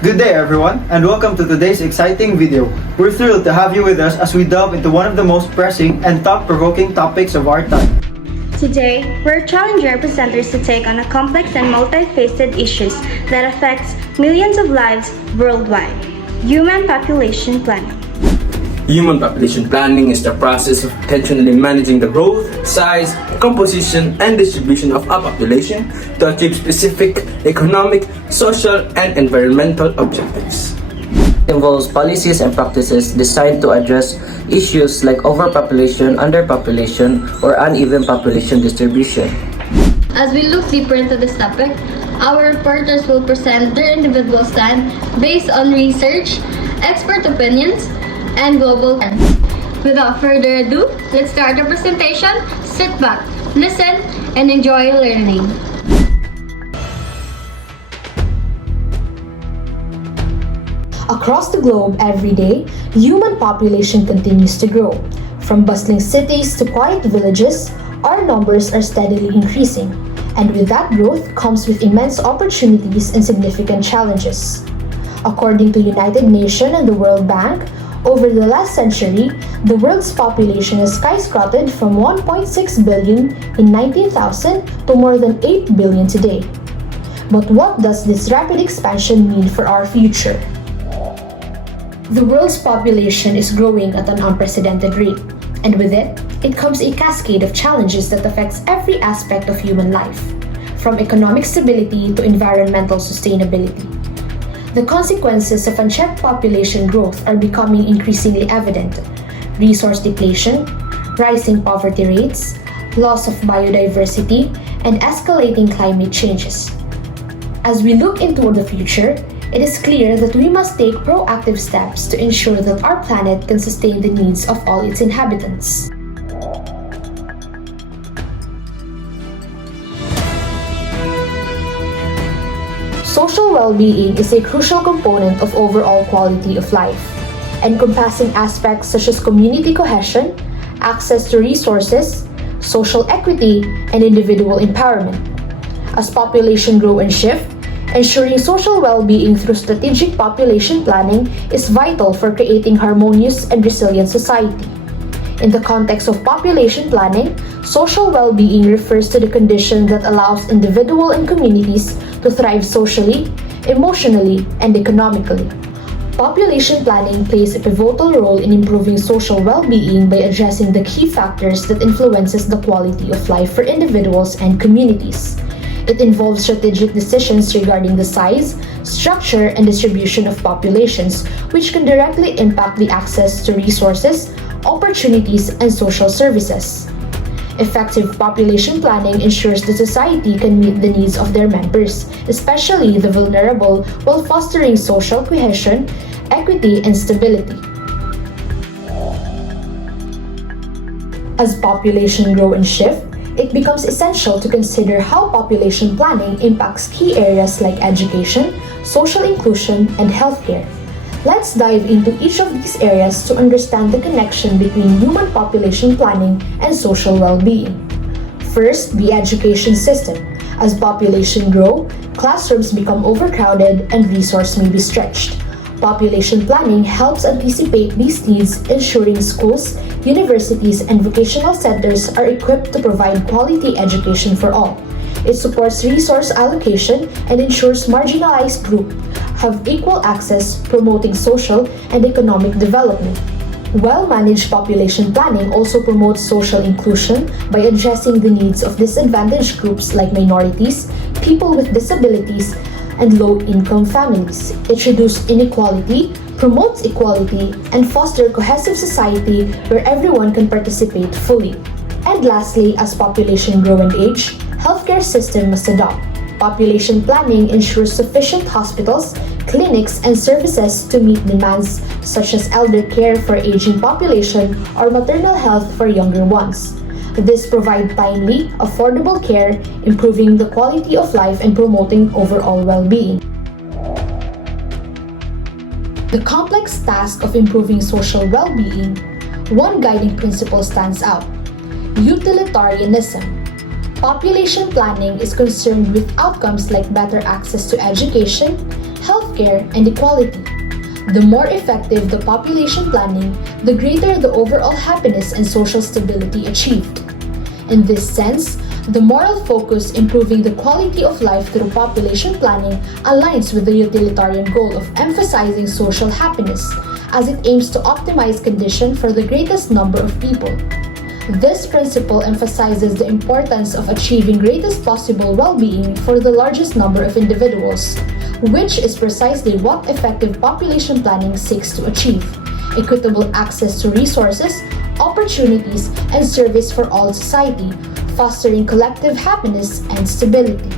Good day everyone, and welcome to today's exciting video. We're thrilled to have you with us as we delve into one of the most pressing and thought-provoking topics of our time. Today, we're challenging our presenters to take on a complex and multifaceted issues that affects millions of lives worldwide. Human population planning. Human population planning is the process of intentionally managing the growth, size, composition, and distribution of a population to achieve specific economic, social, and environmental objectives. It involves policies and practices designed to address issues like overpopulation, underpopulation, or uneven population distribution. As we look deeper into this topic, our reporters will present their individual stand based on research, expert opinions, and global trends. Without further ado, let's start the presentation. Sit back, listen, and enjoy learning. Across the globe every day, human population continues to grow. From bustling cities to quiet villages, our numbers are steadily increasing. And with that growth comes with immense opportunities and significant challenges. According to United Nations and the World Bank, over the last century, the world's population has skyrocketed from 1.6 billion in 19,000 to more than 8 billion today. But what does this rapid expansion mean for our future? The world's population is growing at an unprecedented rate, and with it comes a cascade of challenges that affects every aspect of human life, from economic stability to environmental sustainability. The consequences of unchecked population growth are becoming increasingly evident: resource depletion, rising poverty rates, loss of biodiversity, and escalating climate changes. As we look into the future, it is clear that we must take proactive steps to ensure that our planet can sustain the needs of all its inhabitants. Social well-being is a crucial component of overall quality of life, encompassing aspects such as community cohesion, access to resources, social equity, and individual empowerment. As population grow and shift, ensuring social well-being through strategic population planning is vital for creating harmonious and resilient society. In the context of population planning, social well-being refers to the condition that allows individuals and communities to thrive socially, emotionally, and economically. Population planning plays a pivotal role in improving social well-being by addressing the key factors that influences the quality of life for individuals and communities. It involves strategic decisions regarding the size, structure, and distribution of populations, which can directly impact the access to resources, opportunities, and social services. Effective population planning ensures that society can meet the needs of their members, especially the vulnerable, while fostering social cohesion, equity, and stability. As population grow and shift, it becomes essential to consider how population planning impacts key areas like education, social inclusion, and healthcare. Let's dive into each of these areas to understand the connection between human population planning and social well-being. First, the education system. As population grow, classrooms become overcrowded and resources may be stretched. Population planning helps anticipate these needs, ensuring schools, universities, and vocational centers are equipped to provide quality education for all. It supports resource allocation and ensures marginalized groups have equal access, promoting social and economic development. Well-managed population planning also promotes social inclusion by addressing the needs of disadvantaged groups like minorities, people with disabilities, and low-income families. It reduces inequality, promotes equality, and fosters cohesive society where everyone can participate fully. And lastly, as population grow and age, healthcare system must adopt. Population planning ensures sufficient hospitals, clinics, and services to meet demands such as elder care for aging population or maternal health for younger ones. This provides timely, affordable care, improving the quality of life and promoting overall well-being. The complex task of improving social well-being, one guiding principle stands out: utilitarianism. Population planning is concerned with outcomes like better access to education, healthcare, and equality. The more effective the population planning, the greater the overall happiness and social stability achieved. In this sense, the moral focus improving the quality of life through population planning aligns with the utilitarian goal of emphasizing social happiness, as it aims to optimize conditions for the greatest number of people. This principle emphasizes the importance of achieving greatest possible well-being for the largest number of individuals, which is precisely what effective population planning seeks to achieve: equitable access to resources, opportunities, and service for all society, fostering collective happiness and stability.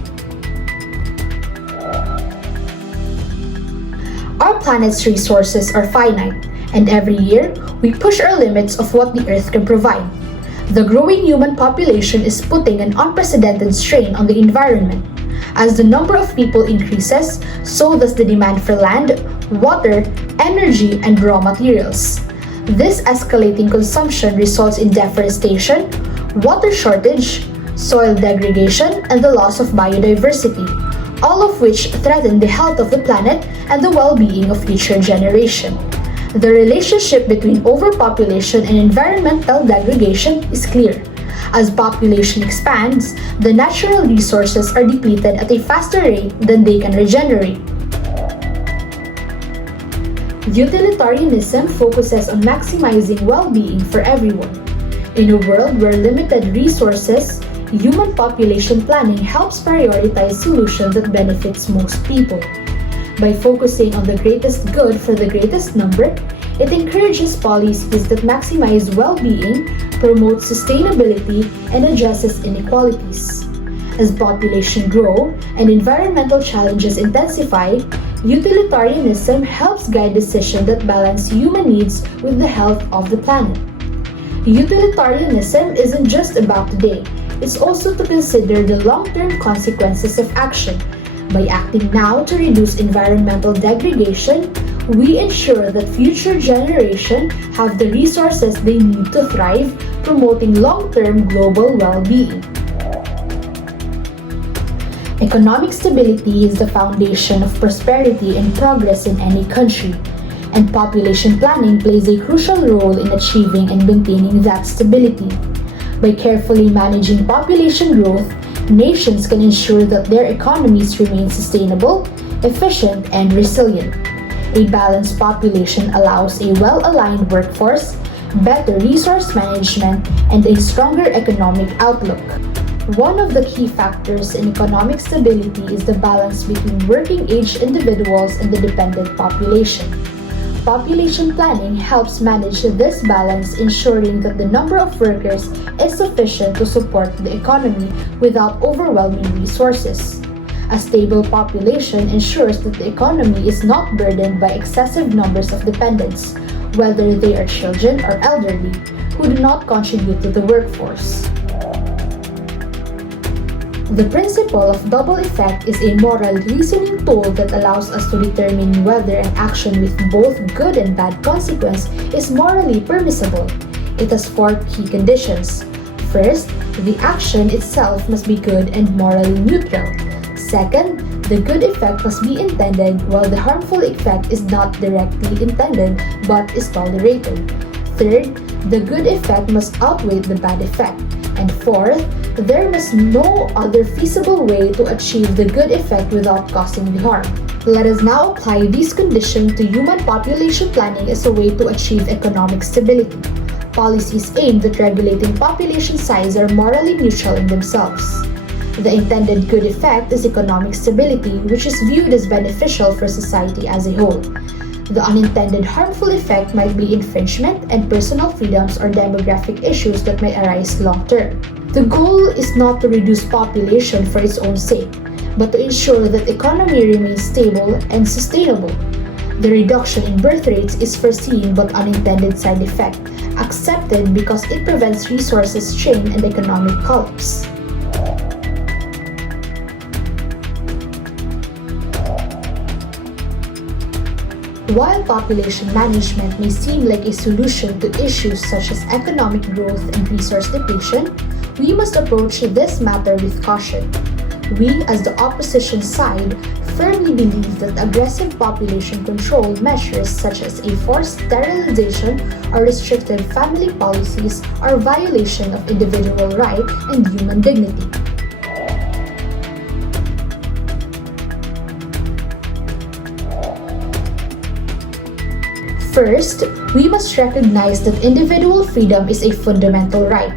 Our planet's resources are finite, and every year we push our limits of what the Earth can provide. The growing human population is putting an unprecedented strain on the environment. As the number of people increases, so does the demand for land, water, energy, and raw materials. This escalating consumption results in deforestation, water shortage, soil degradation, and the loss of biodiversity, all of which threaten the health of the planet and the well-being of future generations. The relationship between overpopulation and environmental degradation is clear. As population expands, the natural resources are depleted at a faster rate than they can regenerate. Utilitarianism focuses on maximizing well-being for everyone. In a world where limited resources, human population planning helps prioritize solutions that benefits most people. By focusing on the greatest good for the greatest number, it encourages policies that maximize well-being, promote sustainability, and addresses inequalities. As population grow and environmental challenges intensify, utilitarianism helps guide decisions that balance human needs with the health of the planet. Utilitarianism isn't just about today, it's also to consider the long-term consequences of action. By acting now to reduce environmental degradation, we ensure that future generations have the resources they need to thrive, promoting long-term global well-being. Economic stability is the foundation of prosperity and progress in any country, and population planning plays a crucial role in achieving and maintaining that stability. By carefully managing population growth, nations can ensure that their economies remain sustainable, efficient, and resilient. A balanced population allows a well-aligned workforce, better resource management, and a stronger economic outlook. One of the key factors in economic stability is the balance between working-age individuals and the dependent population. Population planning helps manage this balance, ensuring that the number of workers is sufficient to support the economy without overwhelming resources. A stable population ensures that the economy is not burdened by excessive numbers of dependents, whether they are children or elderly, who do not contribute to the workforce. The principle of double effect is a moral reasoning tool that allows us to determine whether an action with both good and bad consequence is morally permissible. It has four key conditions. First, the action itself must be good and morally neutral. Second, the good effect must be intended while the harmful effect is not directly intended but is tolerated. Third, the good effect must outweigh the bad effect. And fourth, there must no other feasible way to achieve the good effect without causing the harm. Let us now apply these conditions to human population planning as a way to achieve economic stability. Policies aimed at regulating population size are morally neutral in themselves. The intended good effect is economic stability, which is viewed as beneficial for society as a whole. The unintended harmful effect might be infringement and personal freedoms or demographic issues that may arise long term. The goal is not to reduce population for its own sake, but to ensure that the economy remains stable and sustainable. The reduction in birth rates is foreseen but unintended side effect, accepted because it prevents resources strain and economic collapse. While population management may seem like a solution to issues such as economic growth and resource depletion, we must approach this matter with caution. We, as the opposition side, firmly believe that aggressive population control measures such as a forced sterilization or restrictive family policies are violation of individual right and human dignity. First, we must recognize that individual freedom is a fundamental right.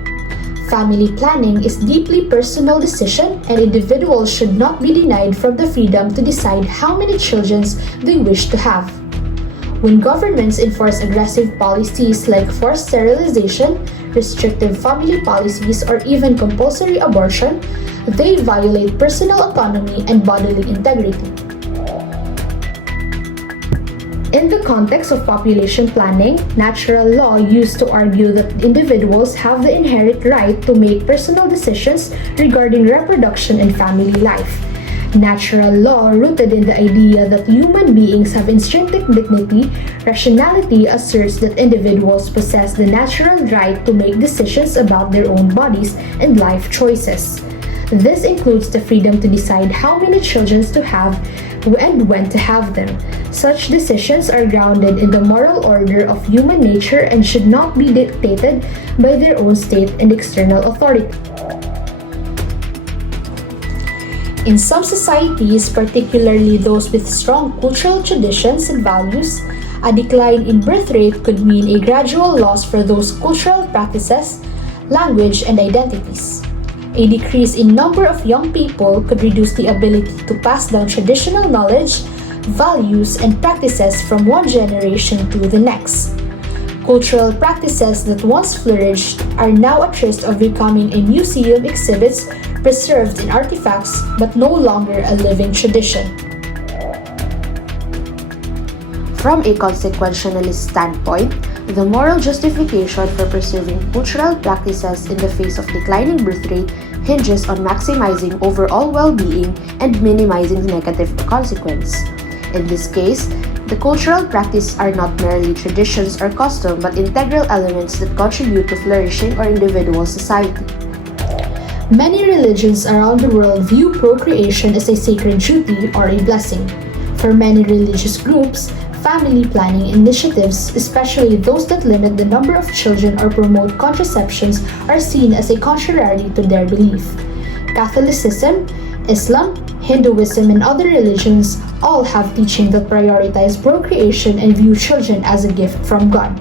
Family planning is a deeply personal decision, and individuals should not be denied from the freedom to decide how many children they wish to have. When governments enforce aggressive policies like forced sterilization, restrictive family policies, or even compulsory abortion, they violate personal autonomy and bodily integrity. In the context of population planning, natural law used to argue that individuals have the inherent right to make personal decisions regarding reproduction and family life. Natural law, rooted in the idea that human beings have intrinsic dignity, rationality asserts that individuals possess the natural right to make decisions about their own bodies and life choices. This includes the freedom to decide how many children to have and when to have them. Such decisions are grounded in the moral order of human nature and should not be dictated by their own state and external authority. In some societies, particularly those with strong cultural traditions and values, a decline in birth rate could mean a gradual loss for those cultural practices, language, and identities. A decrease in number of young people could reduce the ability to pass down traditional knowledge, values, and practices from one generation to the next. Cultural practices that once flourished are now at risk of becoming a museum exhibits preserved in artifacts but no longer a living tradition. From a consequentialist standpoint, the moral justification for preserving cultural practices in the face of declining birth rate hinges on maximizing overall well-being and minimizing negative consequence. In this case, the cultural practices are not merely traditions or custom but integral elements that contribute to flourishing our individual society. Many religions around the world view procreation as a sacred duty or a blessing. For many religious groups, family planning initiatives, especially those that limit the number of children or promote contraceptions, are seen as a contrary to their belief. Catholicism, Islam, Hinduism, and other religions all have teaching that prioritize procreation and view children as a gift from God.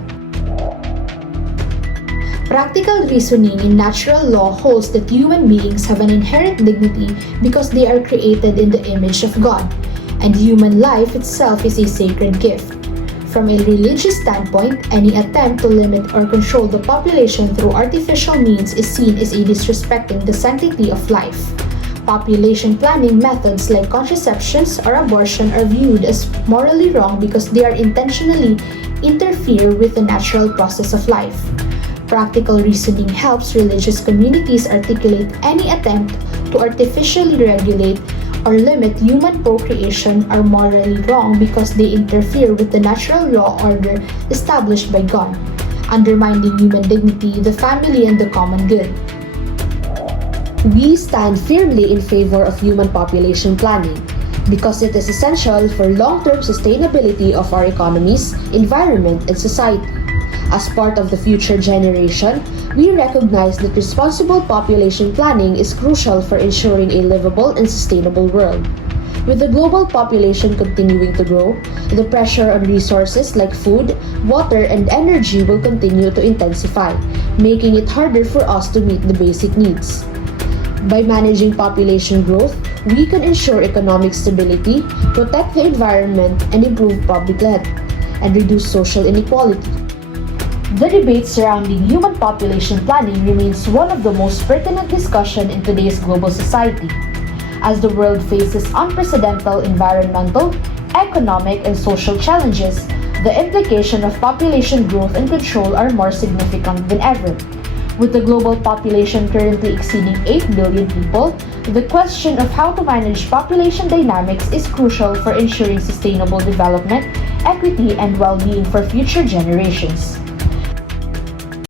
Practical reasoning in natural law holds that human beings have an inherent dignity because they are created in the image of God, and human life itself is a sacred gift. From a religious standpoint, any attempt to limit or control the population through artificial means is seen as a disrespecting the sanctity of life. Population planning methods like contraceptions or abortion are viewed as morally wrong because they are intentionally interfere with the natural process of life. Practical reasoning helps religious communities articulate any attempt to artificially regulate or limit human procreation are morally wrong because they interfere with the natural law order established by God, undermining human dignity, the family, and the common good. We stand firmly in favor of human population planning because it is essential for long-term sustainability of our economies, environment, and society. As part of the future generation, we recognize that responsible population planning is crucial for ensuring a livable and sustainable world. With the global population continuing to grow, the pressure on resources like food, water, and energy will continue to intensify, making it harder for us to meet the basic needs. By managing population growth, we can ensure economic stability, protect the environment, and improve public health, and reduce social inequality. The debate surrounding human population planning remains one of the most pertinent discussions in today's global society. As the world faces unprecedented environmental, economic, and social challenges, the implications of population growth and control are more significant than ever. With the global population currently exceeding 8 billion people, the question of how to manage population dynamics is crucial for ensuring sustainable development, equity, and well-being for future generations.